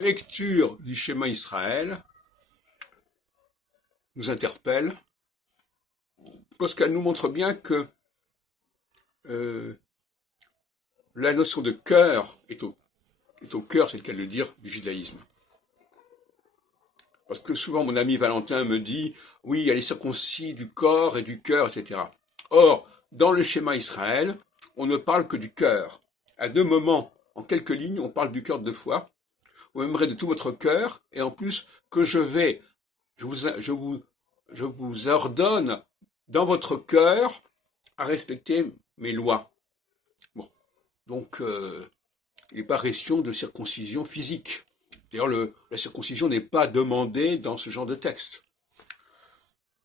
Lecture du schéma Israël nous interpelle parce qu'elle nous montre bien que euh, la notion de cœur est au cœur, c'est le cas de le dire, du judaïsme. Parce que souvent mon ami Valentin me dit, oui, il y a les circoncis du corps et du cœur, etc. Or, dans le schéma Israël, on ne parle que du cœur. À deux moments, en quelques lignes, on parle du cœur deux fois. Vous m'aimerez de tout votre cœur, et en plus que je vous ordonne dans votre cœur à respecter mes lois. Bon, donc il n'est pas question de circoncision physique. D'ailleurs, la circoncision n'est pas demandée dans ce genre de texte.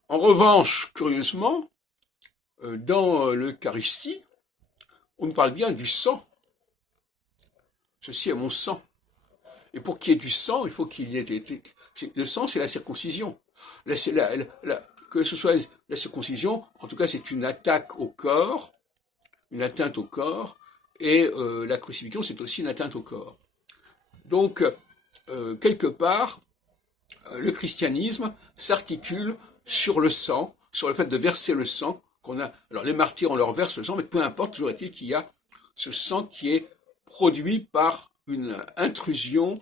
En revanche, curieusement, dans l'Eucharistie, on nous parle bien du sang. Ceci est mon sang. Et pour qu'il y ait du sang, il faut qu'il y ait été... Le sang, c'est la circoncision. Que ce soit la circoncision, en tout cas, c'est une attaque au corps, une atteinte au corps, et la crucifixion, c'est aussi une atteinte au corps. Donc, quelque part, le christianisme s'articule sur le sang, sur le fait de verser le sang qu'on a. Alors, les martyrs, on leur verse le sang, mais peu importe, toujours est-il qu'il y a ce sang qui est produit par une intrusion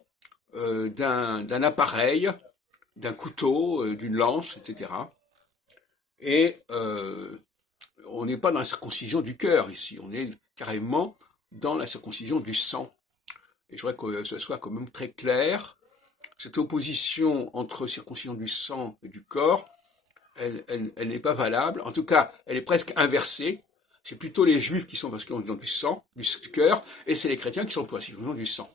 d'un appareil, d'un couteau, d'une lance, etc. Et on n'est pas dans la circoncision du cœur ici, on est carrément dans la circoncision du sang. Et je voudrais que ce soit quand même très clair. Cette opposition entre circoncision du sang et du corps, elle n'est pas valable. En tout cas, elle est presque inversée. C'est plutôt les juifs qui sont pour la circoncision du sang, du cœur, et c'est les chrétiens qui sont pour la circoncision du sang.